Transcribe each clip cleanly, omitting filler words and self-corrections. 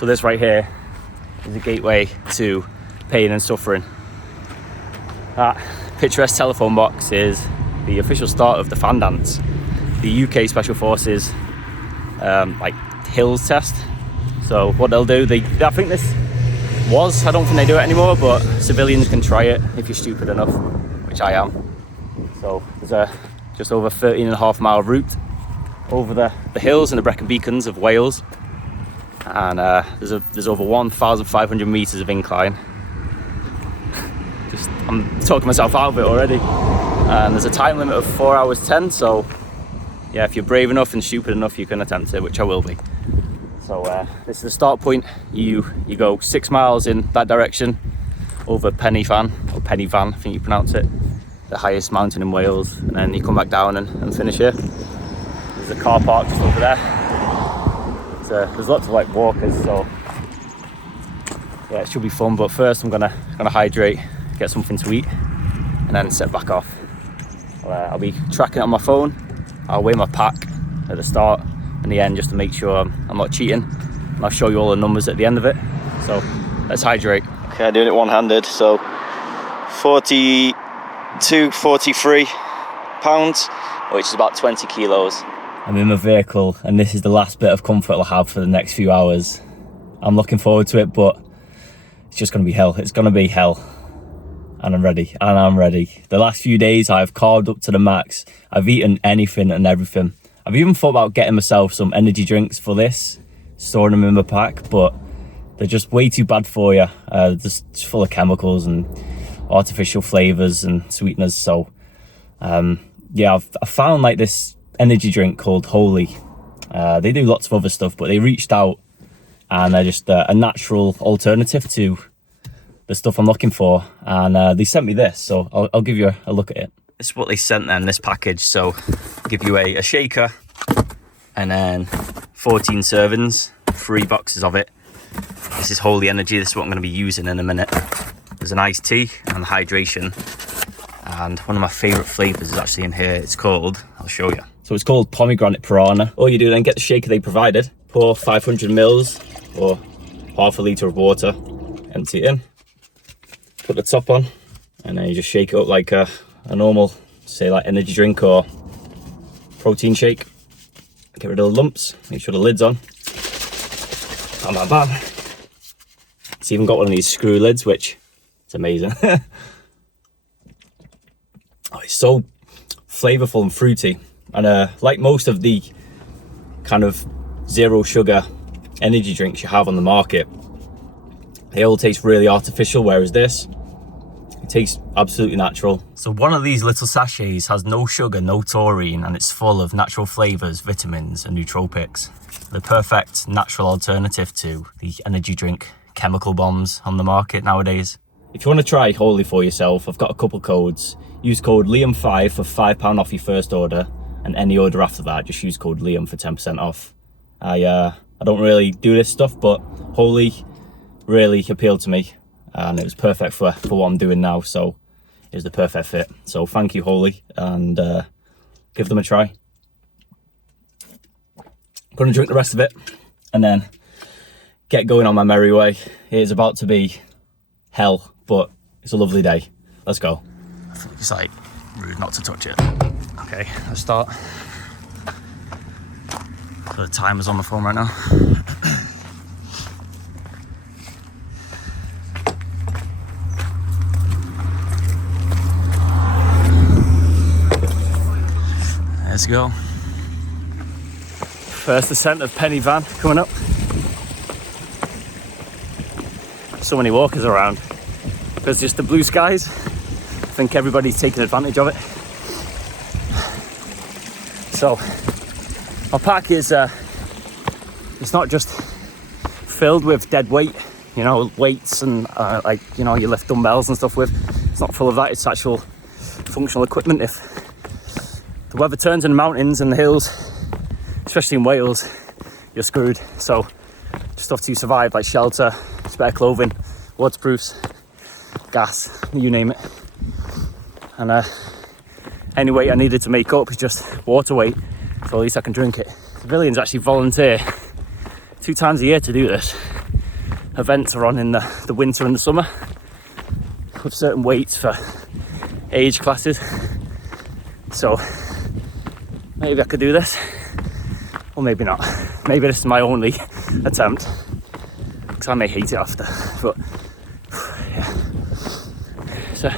So this right here is a gateway to pain and suffering. That picturesque telephone box is the official start of the fan dance, the UK Special Forces like hills test. So what they'll do, I think this was, I don't think they do it anymore, but civilians can try it if you're stupid enough, which I am. So there's a just over 13.5 mile route over the hills and the Brecon Beacons of Wales, and there's over 1,500 meters of incline. I'm talking myself out of it already, and there's a time limit of 4 hours 10. So yeah, if you're brave enough and stupid enough, you can attempt it, which I will be. So this is the start point. You go 6 miles in that direction over Pen y Fan, I think you pronounce it, the highest mountain in Wales, and then you come back down and finish here. There's a car park just over there. There's lots of like walkers, so yeah, it should be fun. But first I'm gonna hydrate, get something to eat, and then set back off. I'll be tracking it on my phone. I'll weigh my pack at the start and the end just to make sure I'm not cheating, and I'll show you all the numbers at the end of it. So let's hydrate. Okay, I'm doing it one-handed, so 43 pounds, which is about 20 kilos. I'm in my vehicle, and this is the last bit of comfort I'll have for the next few hours. I'm looking forward to it, but it's just going to be hell. It's going to be hell. And I'm ready. The last few days I've carved up to the max. I've eaten anything and everything. I've even thought about getting myself some energy drinks for this, storing them in my pack, but they're just way too bad for you. Just full of chemicals and artificial flavors and sweeteners. So yeah, I found like this energy drink called Holy. They do lots of other stuff, but they reached out, and they're just a natural alternative to the stuff I'm looking for, and they sent me this, so I'll give you a look at it. This is what they sent them, this package. So give you a shaker, and then 14 servings, 3 boxes of it. This is Holy Energy. This is what I'm going to be using in a minute. There's an iced tea and hydration, and one of my favorite flavors is actually in here. It's called, I'll show you. So it's called pomegranate piranha. All you do then, get the shaker they provided, pour 500 mils or half a litre of water, empty it in, put the top on, and then you just shake it up like a normal, say like energy drink or protein shake. Get rid of the lumps, make sure the lid's on. Bam, bam, bam. It's even got one of these screw lids, which is amazing. Oh, it's so flavorful and fruity. And like most of the kind of zero sugar energy drinks you have on the market, they all taste really artificial, whereas this, it tastes absolutely natural. So one of these little sachets has no sugar, no taurine, and it's full of natural flavors, vitamins and nootropics. The perfect natural alternative to the energy drink chemical bombs on the market nowadays. If you want to try Holy for yourself, I've got a couple codes. Use code Liam5 for £5 off your first order, and any order after that, just use code Liam for 10% off. I don't really do this stuff, but Holy really appealed to me, and it was perfect for what I'm doing now, so it was the perfect fit. So thank you, Holy, and give them a try. I'm gonna drink the rest of it and then get going on my merry way. It is about to be hell, but it's a lovely day. Let's go. I think it's like rude not to touch it. Okay, let's start. So the timer's on my phone right now. Let's go. First ascent of Pen y Fan coming up. So many walkers around. There's just the blue skies. I think everybody's taking advantage of it. So my pack is it's not just filled with dead weight, you know, weights and like, you know, you lift dumbbells and stuff with. It's not full of that. It's actual functional equipment. If the weather turns in the mountains and the hills, especially in Wales, you're screwed. So stuff to survive, like shelter, spare clothing, waterproofs, gas, you name it. And any weight I needed to make up is just water weight, so at least I can drink it. Civilians actually volunteer 2 times a year to do this. events are on in the winter and the summer with certain weights for age classes. So maybe I could do this, or maybe not. Maybe this is my only attempt, because I may hate it after. But yeah, so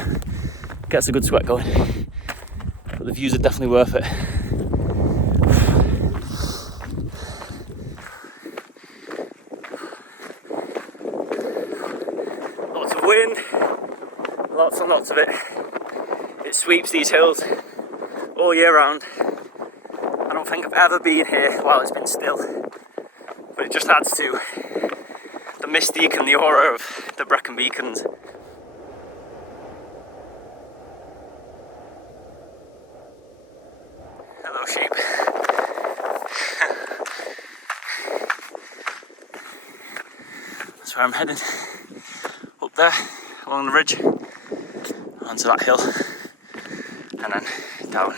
gets a good sweat going. But the views are definitely worth it. Lots of wind, lots and lots of it. It sweeps these hills all year round. I don't think I've ever been here while it's been still, but it just adds to the mystique and the aura of the Brecon Beacons. Hello, sheep. That's where I'm heading. Up there, along the ridge, onto that hill, and then down.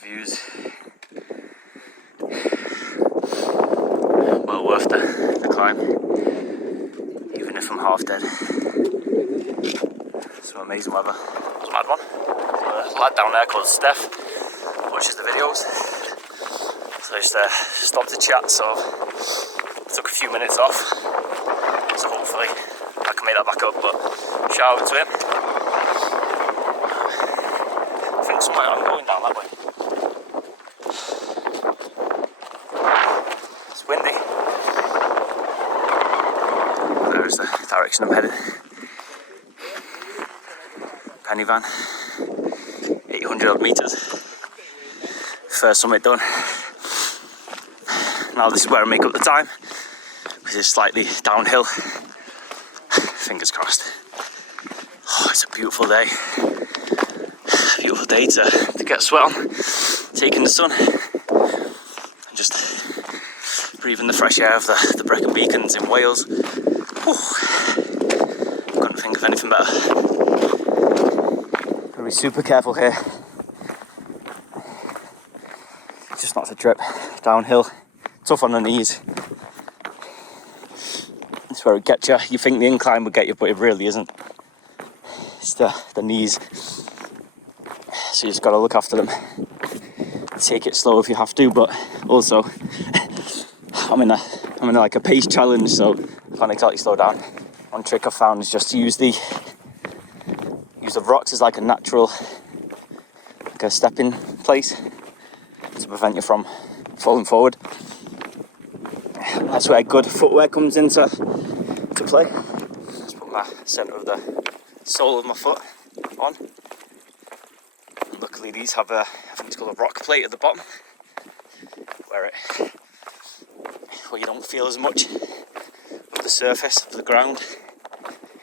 Views. Well worth the climb, even if I'm half dead. Some amazing weather. It was a mad one. There's a lad down there called Steph watches the videos, so I just stopped to chat, so I took a few minutes off, so hopefully I can make that back up. But shout out to him. I think somewhere I'm going down that way. Windy. There's the direction I'm headed. Penny van, 800 odd metres. First summit done. Now this is where I make up the time, because it's slightly downhill. Fingers crossed. Oh, it's a beautiful day. Beautiful day to get sweat on, taking the sun, and just breathing the fresh air of the Brecon Beacons in Wales. Whew. Couldn't think of anything better. Gotta be super careful here. Just not to trip downhill. Tough on the knees. That's where it gets you. You think the incline would get you, but it really isn't. It's the knees. So you just gotta look after them. Take it slow if you have to, but also I'm in like a pace challenge, so I can't exactly slow down. One trick I found is just to use the rocks as like a natural, like a stepping place to prevent you from falling forward. That's where good footwear comes into play. Just put my centre of the sole of my foot on. And luckily these have I think it's called a rock plate at the bottom, where you don't feel as much of the surface of the ground.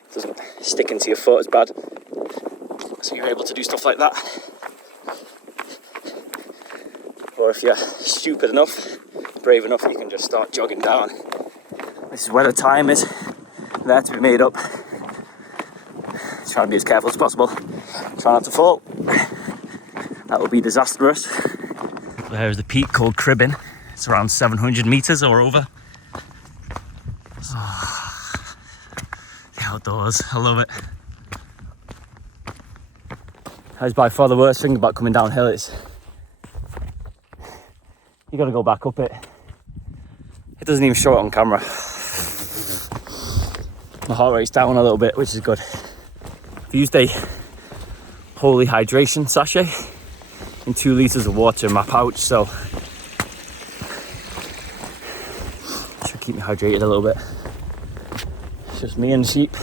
It doesn't stick into your foot as bad, so you're able to do stuff like that. Or if you're stupid enough, brave enough, you can just start jogging down. This is where the time is there to be made up. Try to be as careful as possible. Try not to fall. That would be disastrous. There's the peak called Cribbin. It's around 700 metres or over. Oh, the outdoors, I love it. That's by far the worst thing about coming downhill. It's you got to go back up it. It doesn't even show it on camera. My heart rate's down a little bit, which is good. I've used a Holy hydration sachet and 2 litres of water in my pouch, so should keep me hydrated a little bit. It's just me and the sheep.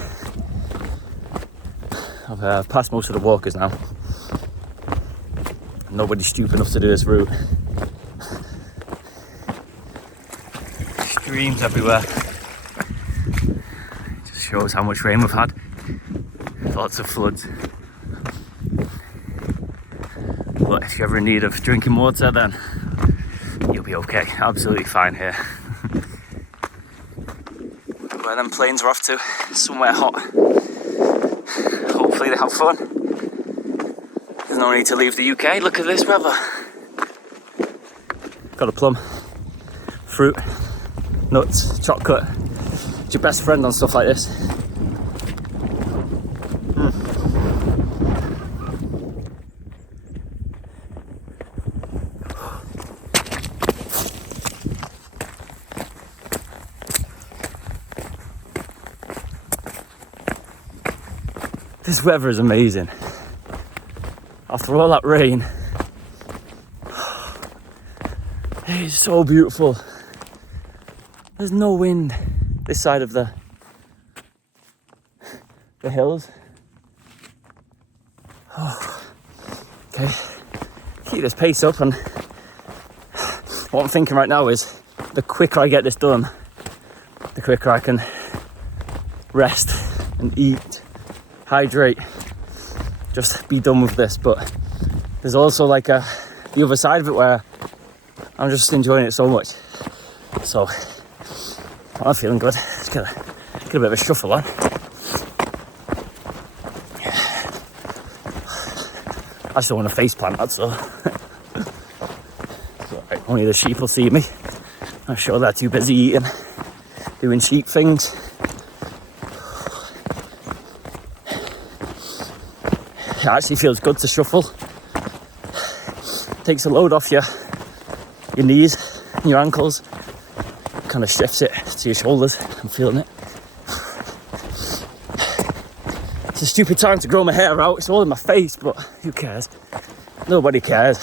I've passed most of the walkers now. Nobody's stupid enough to do this route. Streams everywhere. It just shows how much rain we've had. Lots of floods. But if you're ever in need of drinking water, then you'll be okay. Absolutely fine here. where them planes are off to, somewhere hot. Hopefully they have fun. There's no need to leave the UK, look at this weather. Got a plum, fruit, nuts, chocolate. It's your best friend on stuff like this. This weather is amazing. After all that rain, it's so beautiful. There's no wind this side of the hills. Oh, okay, keep this pace up, and what I'm thinking right now is the quicker I get this done, the quicker I can rest and eat, hydrate, just be done with this. But there's also like the other side of it where I'm just enjoying it so much. So I'm feeling good. Let's get a bit of a shuffle on. I just don't want to face plant, that's all. Right, only the sheep will see me. I'm sure they're too busy eating, doing sheep things. It actually feels good to shuffle. Takes a load off your knees and your ankles. Kind of shifts it to your shoulders. I'm feeling it. It's a stupid time to grow my hair out. It's all in my face, but who cares? Nobody cares.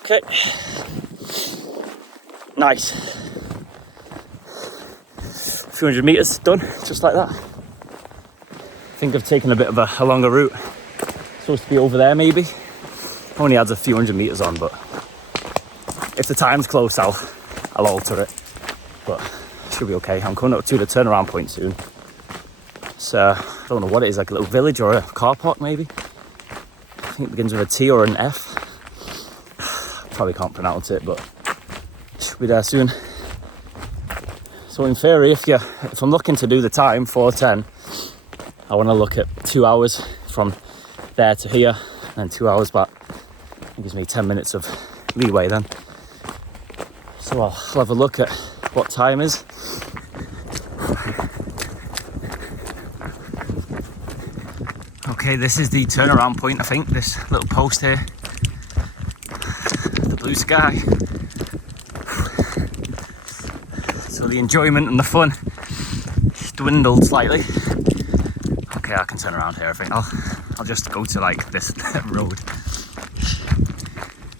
Okay. Nice. A few hundred meters done, just like that. I think I've taken a bit of a longer route. Supposed to be over there maybe. Only adds a few hundred meters on, but if the time's close, I'll alter it. But it should be okay. I'm coming up to the turnaround point soon. So I don't know what it is, like a little village or a car park maybe. I think it begins with a T or an F. Probably can't pronounce it, but it should be there soon. So in theory, if I'm looking to do the time 4:10, I want to look at 2 hours from there to here, and 2 hours back. It gives me 10 minutes of leeway then. So I'll have a look at what time is. Okay, this is the turnaround point, I think, this little post here. The blue sky. So the enjoyment and the fun dwindled slightly. Okay, I can turn around here, I think. I'll just go to like this road.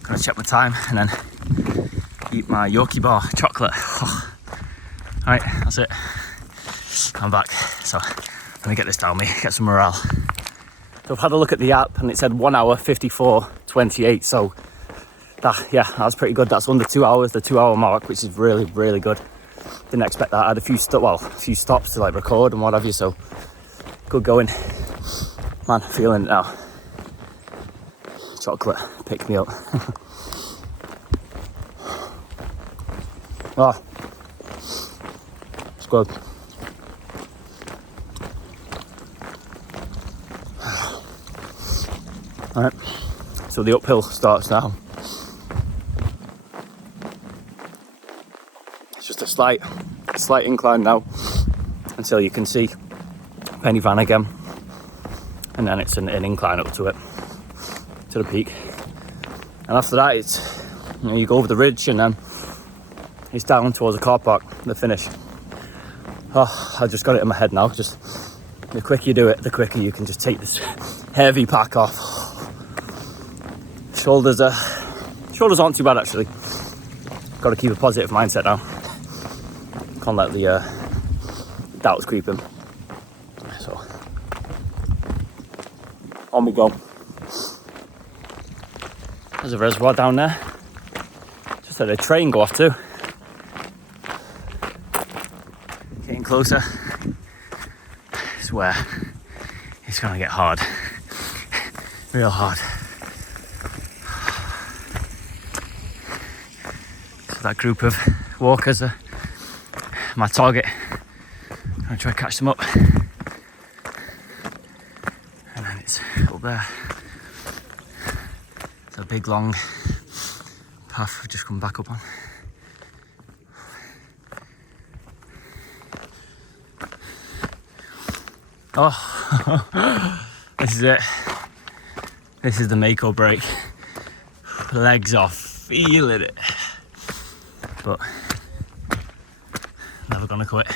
Gonna check my time and then eat my Yorkie bar chocolate. Oh. Alright, that's it. I'm back. So let me get this down me, get some morale. So I've had a look at the app and it said 1 hour 54:28. So that's pretty good. That's under 2 hours, the 2 hour mark, which is really, really good. Didn't expect that. I had a few stops to like record and what have you, so good going. Man, feeling it now. Chocolate, pick me up. Oh, it's good. Alright, so the uphill starts now. It's just a slight incline now until you can see Penny Van again, and then it's an incline up to it, to the peak. And after that, it's you go over the ridge and then it's down towards the car park, the finish. Oh, I just got it in my head now. Just the quicker you do it, the quicker you can just take this heavy pack off. Shoulders aren't too bad actually. Got to keep a positive mindset now. Can't let the doubts creep in. So on we go. There's a reservoir down there. Just let a train go off too. Getting closer. It's where it's gonna get hard. Real hard. So that group of walkers are my target. I'm gonna try to catch them up. And then it's up there. It's a big long path I've just come back up on. Oh, this is it. This is the make or break. Legs are feeling it, but never gonna quit.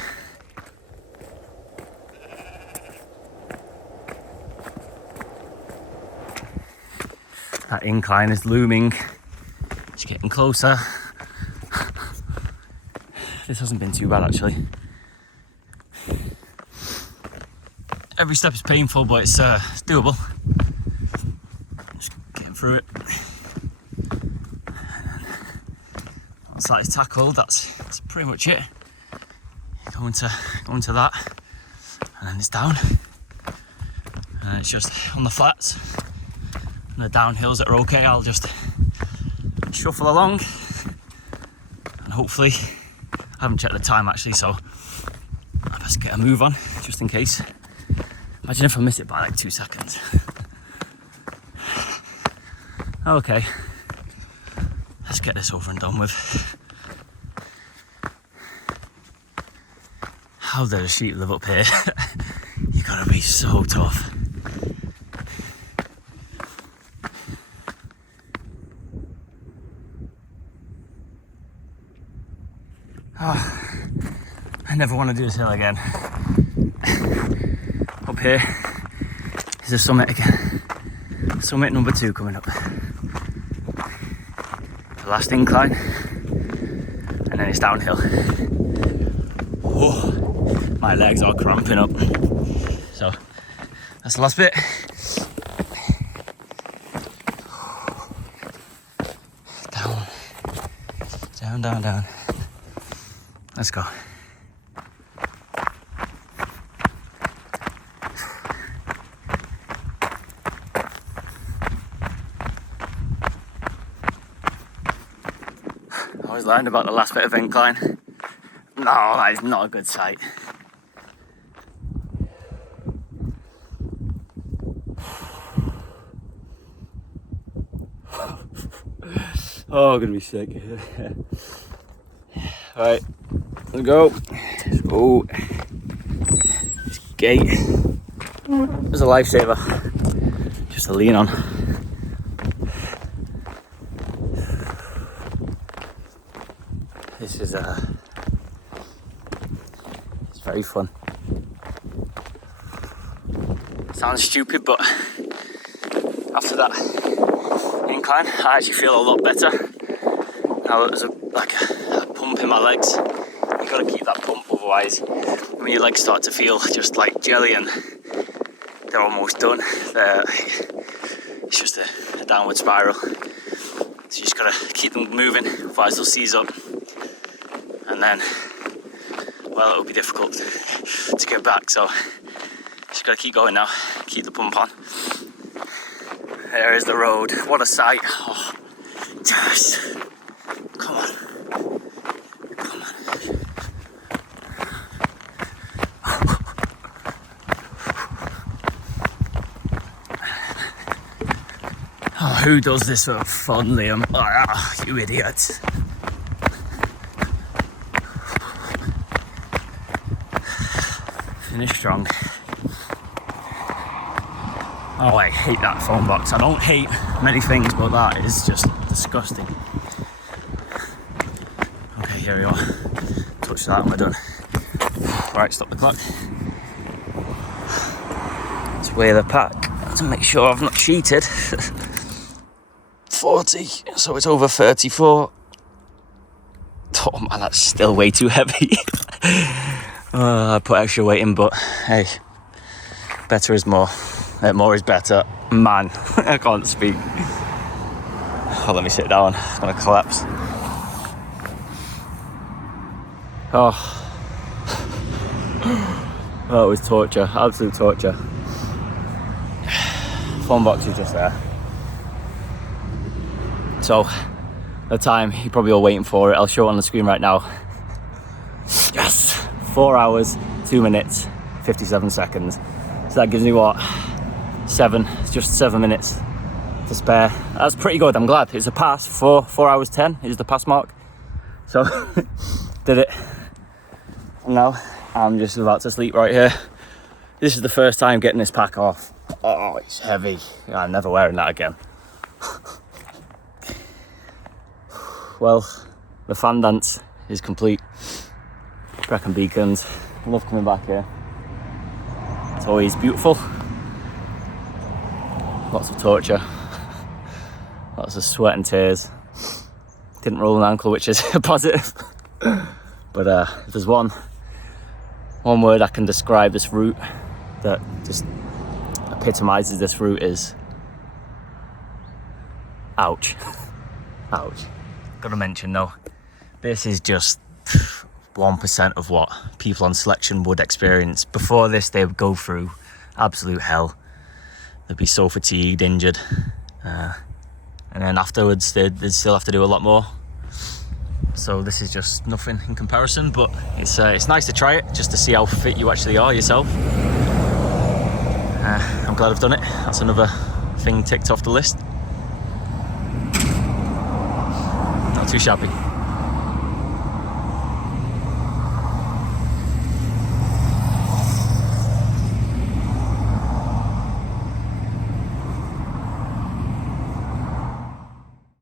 That incline is looming. It's getting closer. This hasn't been too bad actually. Every step is painful, but it's doable. Just getting through it. And then once that is tackled, that's pretty much it. Going to that, and then it's down. And it's just on the flats and the downhills that are okay. I'll just shuffle along, and hopefully, I haven't checked the time actually, so I best get a move on just in case. Imagine if I miss it by like 2 seconds. Okay, let's get this over and done with. How did a sheep live up here? You gotta be so tough. Oh, I never want to do this hill again. Up here is the summit again. Summit number 2 coming up. The last incline, and then it's downhill. Oh, my legs are cramping up. So that's the last bit. Down, down, down. Let's go. I was learned about the last bit of incline. No, that is not a good sight. Oh, I'm gonna be sick. Alright, let's go. So, this gate is a lifesaver. Just to lean on. This is it's very fun. Sounds stupid, but after that incline, I actually feel a lot better. Now there's a pump in my legs. You gotta keep that pump, otherwise when your legs start to feel just like jelly and they're almost done, it's just a downward spiral. So you just gotta keep them moving, otherwise they'll seize up. And then, well, it'll be difficult to get back, so just gotta keep going now, keep the pump on. There is the road, what a sight. Oh, yes. Come on, come on. Oh, who does this for fun, Liam? Oh, you idiots. Finish strong. Oh, I hate that phone box. I don't hate many things, but that is just disgusting. Okay, here we are. Touch that and we're done. Right, stop the clock. Let's weigh the pack to make sure I've not cheated. 40, so it's over 34. Oh man, that's still way too heavy. I put extra weight in, but hey, better is more. More is better. Man, I can't speak. Oh, let me sit down. I'm gonna collapse. Oh, that was torture. Absolute torture. Phone box is just there. So, the time. You're probably all waiting for it. I'll show it on the screen right now. Yes! 4 hours, 2 minutes, 57 seconds. So that gives me what? Just 7 minutes to spare. That's pretty good, I'm glad. It's a pass. 4 hours 10 is the pass mark. So, did it. And now, I'm just about to sleep right here. This is the first time getting this pack off. Oh, it's heavy. I'm never wearing that again. Well, the fan dance is complete. Brecon Beacons. I love coming back here. It's always beautiful. Lots of torture. Lots of sweat and tears. Didn't roll an ankle, which is a positive. But if there's one word I can describe this route that just epitomizes this route is ouch. Ouch. Gotta mention though, this is just 1% of what people on selection would experience. Before this, they would go through absolute hell. They'd be so fatigued, injured, and then afterwards they'd still have to do a lot more. So this is just nothing in comparison, but it's nice to try it just to see how fit you actually are yourself. I'm glad I've done it. That's another thing ticked off the list. Not too shabby.